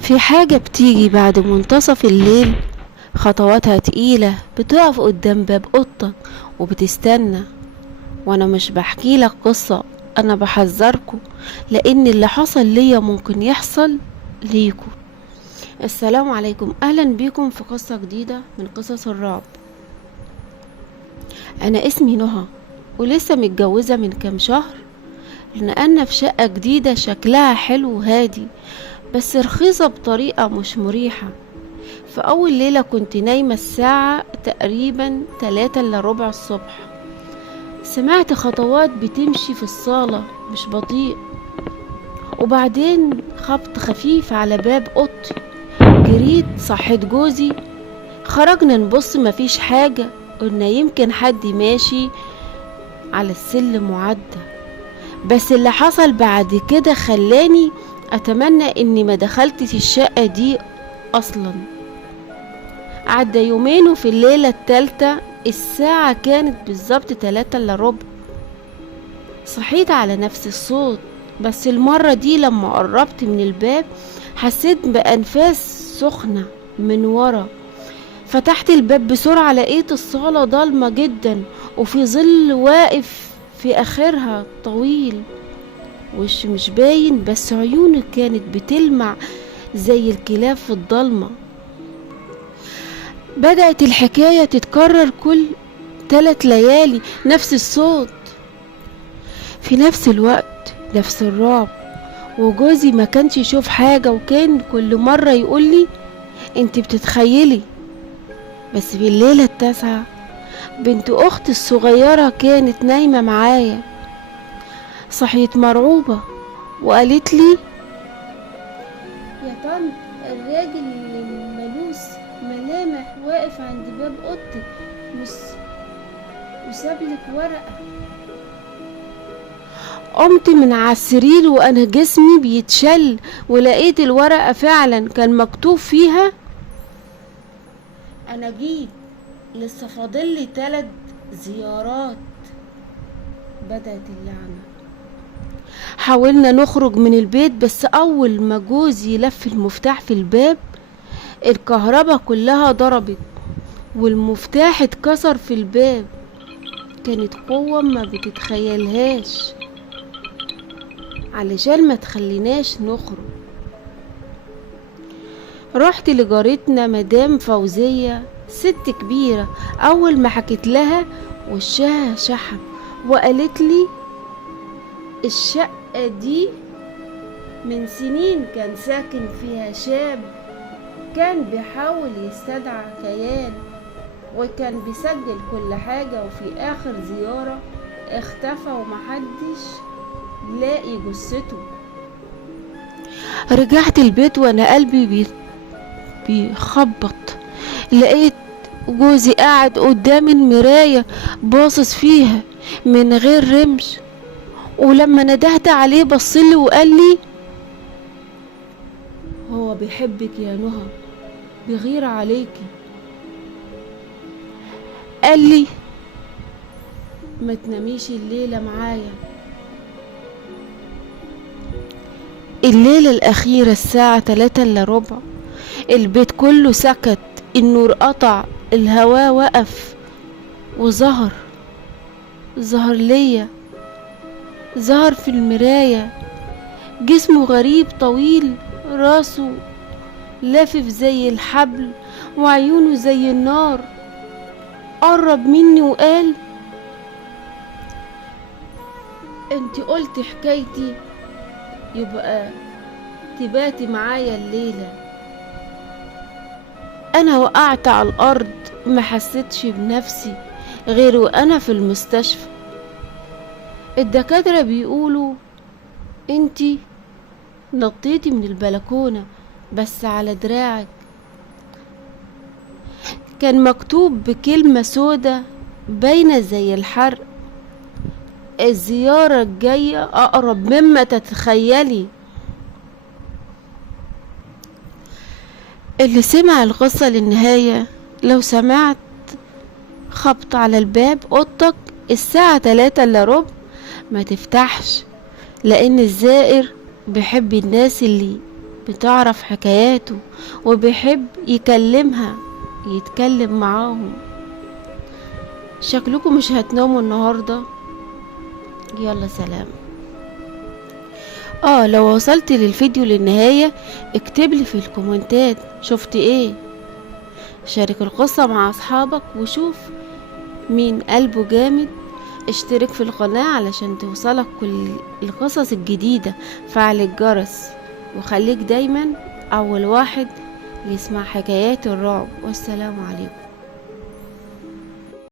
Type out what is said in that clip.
في حاجة بتيجي بعد منتصف الليل، خطواتها تقيلة، بتقف قدام باب أوضتك وبتستنى. وانا مش بحكي لك قصة، انا بحذركوا، لان اللي حصل ليا ممكن يحصل ليكوا. السلام عليكم، اهلا بيكم في قصة جديدة من قصص الرعب. انا اسمي نهى، ولسه متجوزة من كام شهر، نقلنا في شقة جديدة شكلها حلو وهادي، بس رخيصة بطريقة مش مريحة. في أول ليلة كنت نايمة الساعة تقريبا 3 إلا ربع الصبح، سمعت خطوات بتمشي في الصالة مش بطيء، وبعدين خبط خفيف على باب أوضتي. جريت صحيت جوزي، خرجنا نبص مفيش حاجة، قلنا يمكن حد ماشي على السلم وعدى. بس اللي حصل بعد كده خلاني أتمنى إني ما دخلتش الشقة دي أصلا. عدى يومين، وفي الليلة التالتة الساعة كانت بالظبط 3 إلا ربع، صحيت على نفس الصوت، بس المرة دي لما قربت من الباب حسيت بأنفاس سخنة من ورا. فتحت الباب بسرعة، لقيت الصالة ضلمة جدا، وفي ظل واقف في آخرها طويل، وش مش باين بس عيونه كانت بتلمع زي الكلاب في الضلمة. بدأت الحكاية تتكرر كل 3 ليالي، نفس الصوت في نفس الوقت، نفس الرعب. وجوزي ما كانش يشوف حاجة، وكان كل مرة يقولي انت بتتخيلي. بس في الليلة التاسعة بنت اختي الصغيرة كانت نايمة معايا، صحيت مرعوبة وقالت لي يا طنط، الراجل الملوس ملامح واقف عند باب اوضتك وسابلك ورقة. قمت من على السرير وانا جسمي بيتشل، ولقيت الورقة فعلا كان مكتوب فيها انا جيت، لسه فاضلي 3 زيارات. بدأت اللعنة. حاولنا نخرج من البيت، بس اول ما جوزي لف المفتاح في الباب الكهرباء كلها ضربت، والمفتاح اتكسر في الباب. كانت قوة ما بتتخيلهاش علشان ما تخليناش نخرج. رحت لجارتنا مدام فوزية، ست كبيرة، اول ما حكيت لها وشها شحب، وقالت لي الشقة دي من سنين كان ساكن فيها شاب، كان بيحاول يستدعى كيان، وكان بيسجل كل حاجة، وفي اخر زيارة اختفى ومحدش لاقي جثته. رجعت البيت وانا قلبي بيخبط، لقيت جوزي قاعد قدام المراية باصص فيها من غير رمش، ولما ندهت عليه بصلي وقال لي هو بيحبك يا نهى، بيغير عليكي. قال لي ما تناميش الليلة معايا. الليلة الأخيرة الساعة 3 إلا ربع، البيت كله سكت، النور قطع، الهواء وقف، وظهر ليا، ظهر في المراية جسمه غريب طويل، راسه لافف زي الحبل، وعيونه زي النار. قرب مني وقال انت قلت حكايتي، يبقى تباتي معايا الليلة. انا وقعت على الارض، ما حسيتش بنفسي غير وانا في المستشفى. الدكاترة بيقولوا انتي نطيتي من البلكونة، بس على دراعك كان مكتوب بكلمة سودة باينة زي الحرق، الزيارة الجاية اقرب مما تتخيلي. اللي سمع القصة للنهاية، لو سمعت خبط على الباب اوضتك الساعة 3 إلا ربع ما تفتحش، لان الزائر بيحب الناس اللي بتعرف حكاياته وبيحب يتكلم معاهم. شكلكم مش هتناموا النهاردة. يلا سلام. لو وصلت للفيديو للنهاية اكتبلي في الكومنتات شفت ايه. شارك القصة مع اصحابك وشوف مين قلبه جامد. اشترك في القناة علشان توصلك كل القصص الجديدة. فعل الجرس وخليك دايما اول واحد يسمع حكايات الرعب. والسلام عليكم.